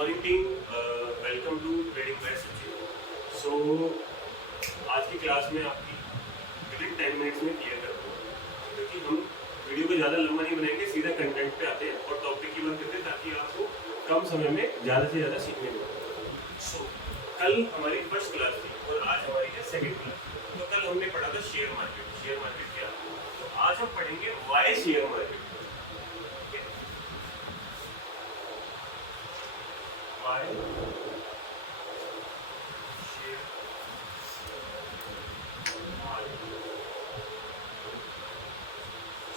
Morning team, welcome to trading by Sachin. So आज की class में आपकी विदिन 10 मिनट्स में क्लियर कर दूँगा, क्योंकि हम वीडियो को ज़्यादा लंबा नहीं बनाएंगे, सीधा कंटेंट पे आते हैं और टॉपिक की बात करते हैं ताकि आपको कम समय में ज़्यादा से ज़्यादा सीखने मिले। सो कल हमारी फर्स्ट क्लास थी और आज हमारी है सेकेंड क्लास। तो कल हमने पढ़ा था शेयर मार्केट। शेयर मार्केट क्या है? तो आज हम पढ़ेंगे वाई शेयर मार्केट।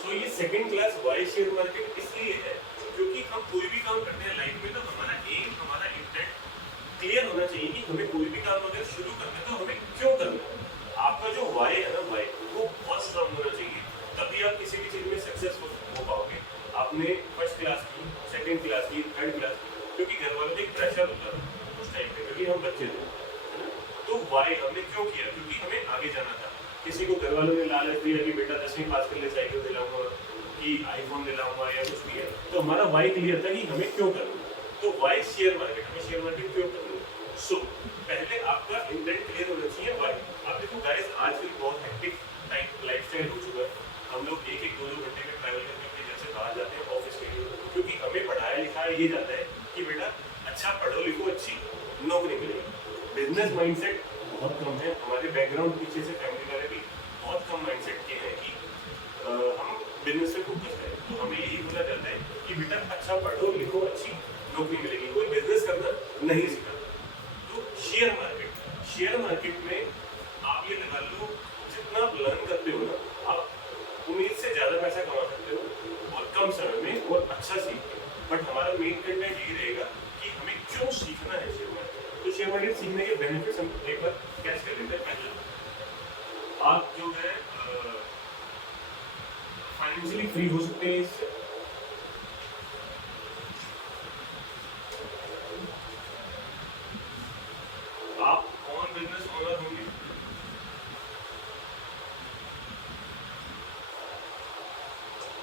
तो ये second class why share market इसलिए है क्योंकि हम कोई भी काम करते हैं लाइफ में तो हमारा एम, हमारा इंटेंट क्लियर होना चाहिए कि हमें कोई भी काम अगर शुरू करना है तो हमें क्यों करना है। आपका जो वाई है ना, वाई वो बहुत स्ट्रांग होना चाहिए, तभी आप किसी भी चीज में सक्सेसफुल हो पाओगे। आपने फर्स्ट क्लास की, सेकंड क्लास की, थर्ड क्लास की, क्योंकि घर वालों का एक प्रेशर होता था उस टाइम पे, क्योंकि हम बच्चे थे, है ना। तो वाई हमने क्यों किया? क्योंकि हमें आगे जाना था। किसी को घर वालों ने लालच दिया कि बेटा 10वीं पास कर ले, साइकिल दिलाऊंगा, कि आईफोन दिलाऊंगा या कुछ भी है, तो हमारा वाई क्लियर था कि हमें क्यों करना। तो वाई शेयर मार्केट, हमें शेयर मार्केट क्यों करना। सो पहले आपका इंटेंट क्लियर होना चाहिए वाई। आप देखो गाइस, आजकल बहुत हेक्टिक टाइप लाइफस्टाइल हो चुका है। हम लोग एक एक दो दो घंटे में ट्रैवल करके अपने घर से बाहर जाते हैं ऑफिस के लिए, क्योंकि हमें पढ़ाया लिखाया ये जाता है कि बेटा अच्छा पढ़ो लिखो, अच्छी नौकरी मिलेगी। बिजनेस माइंडसेट बहुत कम है हमारे बैकग्राउंड पीछे से, फैमिली वाले भी बहुत कम माइंडसेट के हैं कि हम बिजनेस पे फोकस करें। तो हमें यही बोला जाता है कि बेटा अच्छा पढ़ो लिखो, अच्छी नौकरी मिलेगी, कोई बिजनेस करना नहीं सीखा। तो शेयर मार्केट, शेयर मार्केट में आप ये लगा लो, जितना आप लर्न करते हो ना, आप उम्मीद से ज्यादा पैसा कमा सकते हो और कम समय में और अच्छा सीख के। बट हमारा मेन कंटेंट यही रहेगा कि हमें क्यों सीखना है शेयर मार्केट। तो शेयर मार्केट सीखने के बेनिफिट्स हम एक बार कैच कर लेते हैं। पहला, आप जो है फाइनेंशियली फ्री हो सकते हैं इससे। आप कौन बिजनेस ओनर होंगे,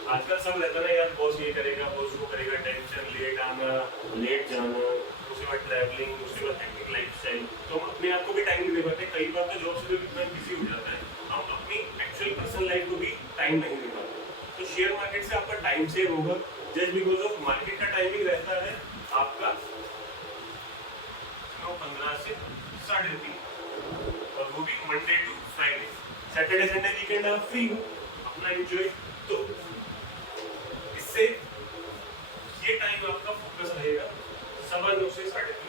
आजकल सब रहता है ना यार, बॉस ये करेगा, बॉस वो करेगा, टेंशन, लेट आना, लेट जाना, उसके बाद ट्रैवलिंग, उसके बाद हेक्टिक लाइफस्टाइल, तो हम अपने आप को भी टाइम नहीं दे पाते। कई बार तो जॉब से भी इतना बिजी हो जाता है, हम अपनी एक्चुअल पर्सनल लाइफ को भी टाइम नहीं दे पाते। तो शेयर मार्केट से आपका टाइम सेव होगा, जस्ट बिकॉज ऑफ मार्केट का टाइमिंग रहता है आपका 9:15 से 3:30, और वो भी Monday to Friday. Saturday Sunday weekend आप फ्री हो, अपना एंजॉय। तो इससे ये टाइम आपका फोकस रहेगा 9:15 से 3:30।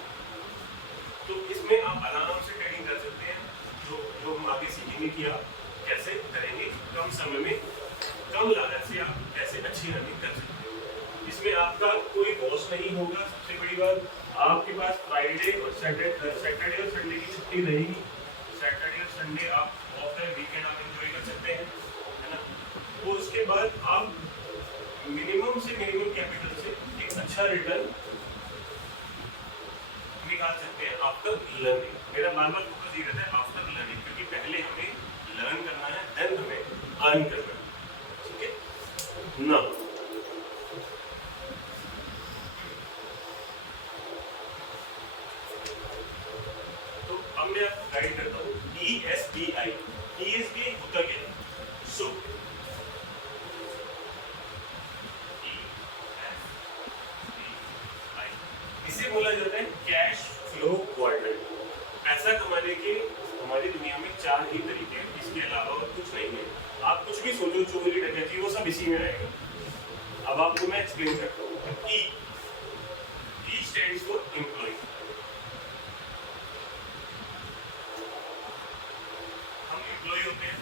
तो इसमें आप आराम से ट्रेडिंग कर सकते हैं, जो हम आगे सीखेंगे कि आप कैसे करेंगे कम समय में, कम लागत से आप कैसे अच्छी रनिंग कर सकते हैं। इसमें आपका कोई बॉस नहीं होगा। सबसे बड़ी बात, आपके पास फ्राइडे और सैटरडे और संडे की छुट्टी रहेगी। सैटरडे और संडे आप ऑफ है, वीकेंड आप एंजॉय कर सकते हैं, है ना। और उसके बाद आप मिनिमम से मिनिमम कैपिटल से एक अच्छा रिटर्न निकाल सकते हैं आफ्टर लर्निंग। मेरा बार बार फोकस ये रहता है आफ्टर लर्निंग, क्योंकि पहले हमें लर्न करना है, देन हमें अर्न करना है। ठीक है ना। तो अब मैं आपको गाइड करता हूँ ESBI। ESBI होता क्या है? सो इसे बोला जाता है कैश फ्लो क्वाड्रेंट। पैसा कमाने के हमारी दुनिया में 4 ही तरीके हैं, इसके अलावा और कुछ नहीं है। आप कुछ भी सोचो, चोरी डकैती, वो सब इसी में आएगा। अब आपको मैं एक्सप्लेन करता हूँ। E stands for employ. हम एम्प्लॉय होते हैं,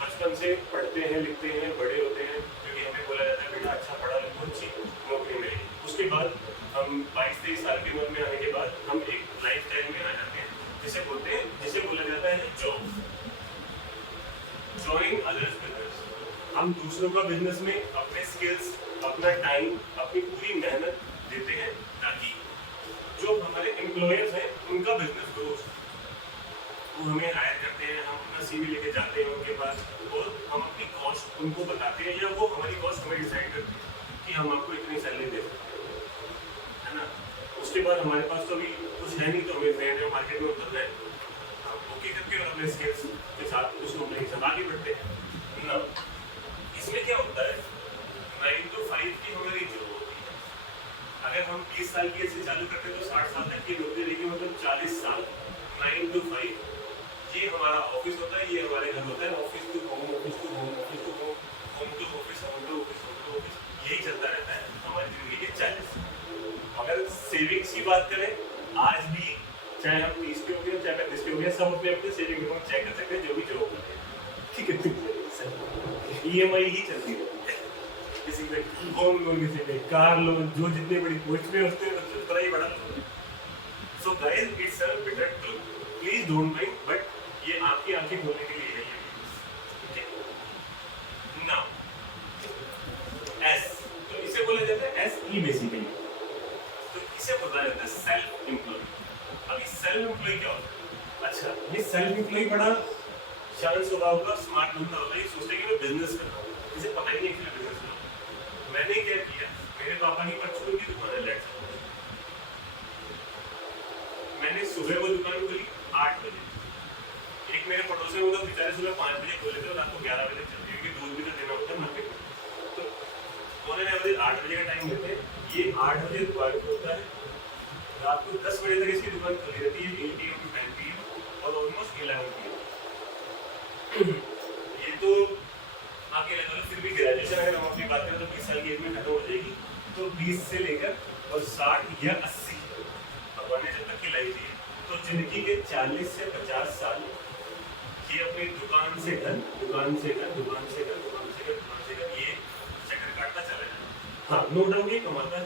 बचपन से पढ़ते हैं, लिखते हैं, बड़े होते हैं, क्योंकि हमें बोला जाता है बेटा अच्छा पढ़ा लिखो, अच्छी नौकरी मिलेगी। उसके बाद हम 22-23 साल की उम्र में आने के बाद हम एक लाइफ स्टाइल में आ जाते हैं, जिसे बोला जाता है जॉब, जॉइनिंग अदर्स बिजनेस। हम दूसरों का बिजनेस में अपने स्किल्स, अपना टाइम, अपनी पूरी मेहनत देते हैं ताकि जो हमारे एम्प्लॉयर्स हैं उनका बिजनेस ग्रो हो। वो हमें हायर करते हैं, हम अपना CV लेके जाते हैं उनके पास और हम अपनी कॉस्ट उनको बताते हैं, या वो हमारी कॉस्ट हमें डिसाइड करते हैं कि हम आपको इतनी सैलरी दे सकते हैं, है ना। उसके बाद हमारे पास तो अभी कुछ है नहीं, तो हमें नए नए मार्केट में उतरना है, हम ओके करके और अपने स्किल्स के साथ उस कंपनी के साथ आगे बढ़ते हैं ना। इसमें क्या होता है, 9 to 5 की हमारी जॉब होती है। अगर हम 20 साल की ऐसे चालू करते हैं तो 60 साल तक की नौकरी रहेगी, मतलब 40 साल 9 to 5 ये हमारा ऑफिस होता है, ये हमारे घर होता है, office to home, office to home, office to home, home to office, home to office, home to office, यही चलता रहता है हमारी जिंदगी के 40। अगर सेविंग्स की बात करें, आज भी चाहे हम 30 पे हो गए चाहे 35 पे हो गए, सब अपने अपने सेविंग अकाउंट चेक कर सकते हैं, जो भी जॉब कर रहे हैं, ठीक है। EMI ही चलती रहती है, किसी पे होम लोन, किसी पे कार लोन, जो जितने बड़ी पोस्ट में होते हैं उतना ही बड़ा loan. So guys, it's a bitter truth, please don't mind, but ये आपकी आंखें खोलने के लिए है ये, ठीक है। नाउ एस, तो इसे बोला जाता है SE बेसिकली, तो इसे बोला जाता है सेल्फ एम्प्लॉय। अभी सेल्फ एम्प्लॉय क्या होता है? अच्छा, ये सेल्फ एम्प्लॉय बड़ा शांत स्वभाव का स्मार्ट बंदा होता है, ये सोचता है कि मैं बिजनेस कर रहा हूँ, इसे पता ही नहीं कि मैं बिजनेस कर रहा हूँ। मैंने क्या किया, मेरे पापा की परचून की दुकान है, लेट्स, मैंने सुबह वो दुकान खोली 8 बजे, एक मेरे पड़ोसी में तो बेचारे सुबह 5 बजे खोले थे और रात को 11 बजे चलती है, क्योंकि दूध भी तो देना होता है मार्केट में, तो उन्होंने मुझे 8 बजे का टाइम देते हैं, ये 8 बजे दुकान खोलता है, रात को 10 बजे तक इसकी दुकान खुली रहती है, 8 AM to 10 PM और ऑलमोस्ट 11 PM। ये तो आपके लेवल, फिर भी ग्रेजुएशन अगर हम अपनी बात करें तो 20 साल की एज में खत्म हो जाएगी, तो 20 से लेकर और 60 या 80 भगवान ने जब तक की लाइफ दी है, तो जिंदगी के 40 से 50 साल ये अपनी दुकान से घर, दुकान से घर, दुकान से घर, दुकान से घर, दुकान से घर, ये चक्कर काटता चला जाए। हाँ, नो डाउट ये कमाता है,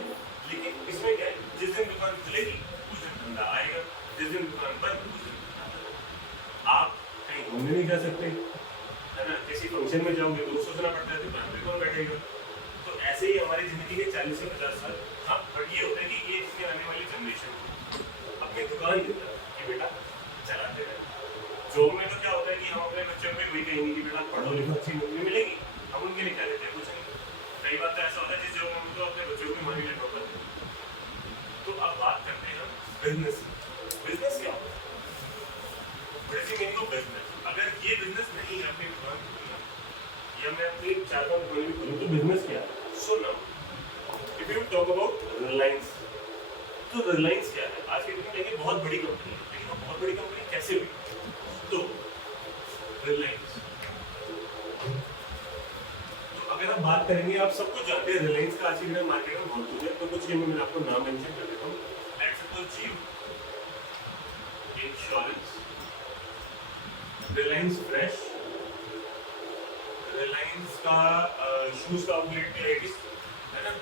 लेकिन इसमें क्या है, जिस दिन दुकान खुलेगी उस दिन धंधा आएगा, जिस दिन दुकान बंद उस दिन धंधा। आप कहीं घूमने नहीं जा सकते है ना, किसी फंक्शन में जाओगे तो सोचना पड़ता है दुकान पे कौन बैठेगा। तो ऐसे ही हमारी जिंदगी के 40 से 50 साल। हाँ, बट ये होता है कि ये इसमें आने वाली जनरेशन अपनी दुकान देता है कि बेटा चलाते रहे। जॉब में तो क्या होता है कि हम अपने बच्चों को वही कहेंगे कि बेटा पढ़ो लिखो, अच्छी नौकरी मिलेगी, हम उनके लिए क्या देते हैं, कुछ नहीं। कई बार तो ऐसा होता है जिस जॉब में हम तो अपने बच्चों को मानी लेना होता है। तो अब बात करते हैं हम बिजनेस। बिजनेस क्या होता है? बिजनेस, अगर ये बिजनेस नहीं है अपनी दुकान खोलना, या मैं अपनी 4-5 दुकानें भी खोलूँ, तो बिजनेस क्या है? So now if you talk about Reliance, तो रिलायंस क्या है? आज के दिन में बहुत बड़ी कंपनी है, लेकिन वो बहुत बड़ी कंपनी कैसे हुई? तो रिलायंस, तो अगर हम बात करेंगे, आप सब कुछ जानते हैं रिलायंस का आज के दिन मार्केट में बहुत कुछ है, तो कुछ मैं आपको नाम मेंशन कर देता हूँ। Let's suppose Jio, insurance, Reliance fresh, Reliance का शूज का आउटलेट भी है ना,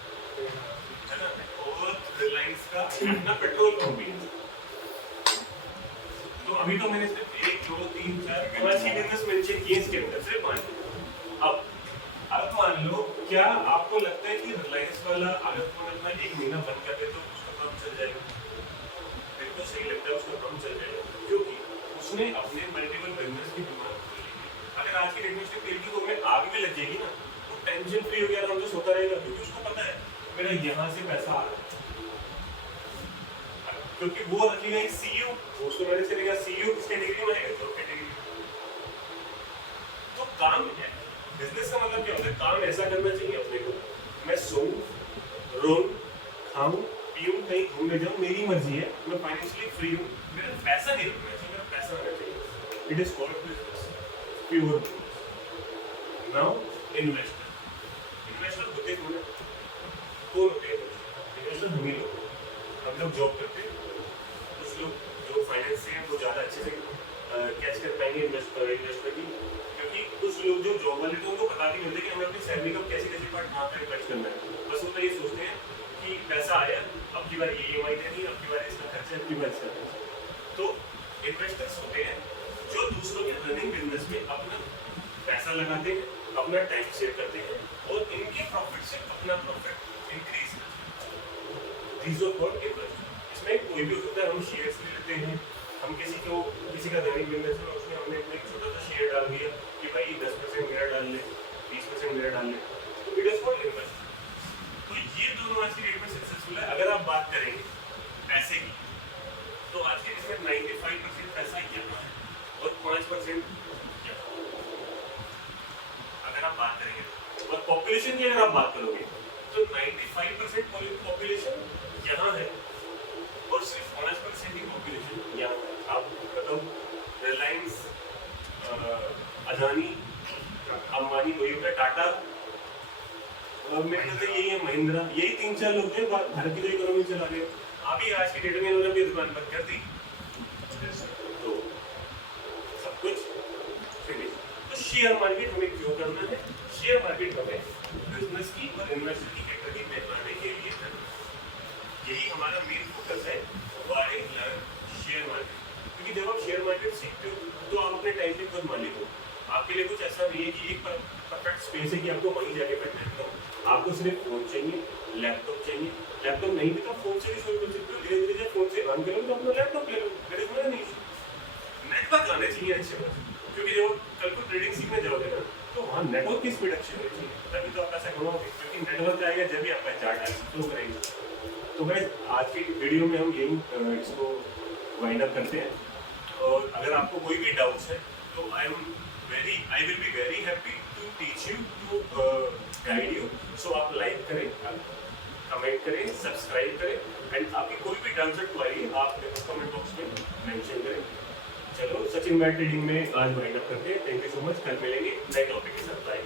और रिलायंस का अपना पेट्रोल पंप भी है। तो अभी तो मैंने सिर्फ 1, 2, 3, 4, 5 ही बिजनेस मेंशन किए इसके अंदर, सिर्फ 5। अब मान लो, क्या आपको लगता है कि रिलायंस वाला अगर तुम अपना 1 महीना बंद कर दे तो उसका काम चल जाएगा? बिल्कुल सही लगता है, उसका काम चल जाएगा, क्योंकि उसने अपने मल्टीपल बिजनेस की दुकान खोली है। अगर आज की डेट में उसके तेल की गोल में आग भी लग जाएगी ना, तो टेंशन फ्री हो गया, आराम से सोता रहेगा, क्योंकि उसको पता है मेरा यहाँ से पैसा आ रहा है। क्योंकि वो रखेगा एक CEO, उसको मैंने चलेगा CEO किस कैटेगरी में है, तो कैटेगरी। तो काम है, बिजनेस का मतलब क्या होता है? काम ऐसा करना चाहिए अपने को, मैं सोऊं, रोऊं, खाऊं, पीऊं, कहीं घूमने जाऊं, मेरी मर्जी है, मैं फाइनेंशियली फ्री हूँ, मेरा पैसा नहीं रुकना चाहिए, मेरा पैसा आना चाहिए। It is called business, pure business. Now investor, investor होते कौन है? कौन होते हैं इन्वेस्टर? हम ही लोग, हम लोग जॉब करते हैं, कुछ लोग जो फाइनेंस से हैं वो ज़्यादा अच्छे से कैच कर पाएंगे इन्वेस्टर की, क्योंकि कुछ लोग जो जॉब वाले थे उनको पता नहीं मिलता कि हमें अपनी सैलरी का कैसे पार्ट कहाँ पर इन्वेस्ट करना है। बस वो ये सोचते हैं कि पैसा आया, अब की बार EMI देनी, अब की बार इसका खर्चा, अब की बार इसका खर्चा। तो इन्वेस्टर्स होते हैं जो दूसरों के रनिंग बिजनेस में अपना पैसा लगाते हैं, अपना टाइम सेव करते हैं और इनके प्रॉफिट से अपना प्रॉफिट इंक्रीज करते हैं। These are called investor. इसमें कोई भी हो सकता है, हम शेयर्स ले लेते हैं, हम किसी का रनिंग बिजनेस है, उसमें हमने अपना एक छोटा सा शेयर डाल दिया कि भाई 10% मेरा डाल ले, 20% मेरा डाल ले, तो इट इज कॉल्ड इन्वेस्टर। तो ये दोनों आज की डेट में सक्सेसफुल है। अगर आप बात करेंगे पॉपुलेशन की अगर आप बात करोगे तो 95% पॉपुलेशन यहाँ है और सिर्फ 5% की पॉपुलेशन यहाँ है। आप बताओ रिलायंस, अदानी, अंबानी, वही होगा टाटा, मेरे ख्याल से यही है महिंद्रा, यही 3-4 लोग हैं भारत की जो इकोनॉमी चला रहे हो। अभी आज की डेट में इन्होंने भी दुकान बंद कर दी तो सब कुछ फिनिश। तो शेयर मार्केट हमें क्यों करना है? शेयर मार्केट हमें बिजनेस की और इन्वेस्टर की कैटेगरी में बनाने के लिए करना है। यही हमारा मेन फोकस है, वाई लर्न शेयर मार्केट। क्योंकि जब आप शेयर मार्केट सीखते हो तो आप अपने टाइम पे खुद मालिक हो। आपके लिए कुछ ऐसा नहीं है कि एक परफेक्ट स्पेस है कि आपको वहीं जाके बैठना है। तो आपको सिर्फ फोन चाहिए, लैपटॉप चाहिए। लैपटॉप नहीं भी तो फोन से भी शुरू कर सकते हो। धीरे धीरे जब फोन से ऑन करोगे तो अपना लैपटॉप ले लो, there is no need. Network आने चाहिए अच्छे से, क्योंकि जब कल को ट्रेडिंग सीखने जाओगे ना तो वहाँ नेटवर्क की स्पीड अच्छी होनी चाहिए, तभी तो आप पैसा कमाओगे। क्योंकि नेटवर्क आएगा जब भी आप चार्ट शुरू करेंगे। तो गाइस आज की वीडियो में हम यही इसको वाइंड अप करते हैं। और अगर आपको कोई भी डाउट्स है तो I will be very happy to teach you, to guide you. So आप लाइक करें, कमेंट करें, सब्सक्राइब करें एंड आपकी कोई भी डाउट्स है क्वारी आप कमेंट बॉक्स में मेंशन करें। चलो सचिन मैट ट्रेडिंग में आज वाइंड अप करते हैं। Thank you so much. कल मिलेंगे नए टॉपिक के साथ। बाय।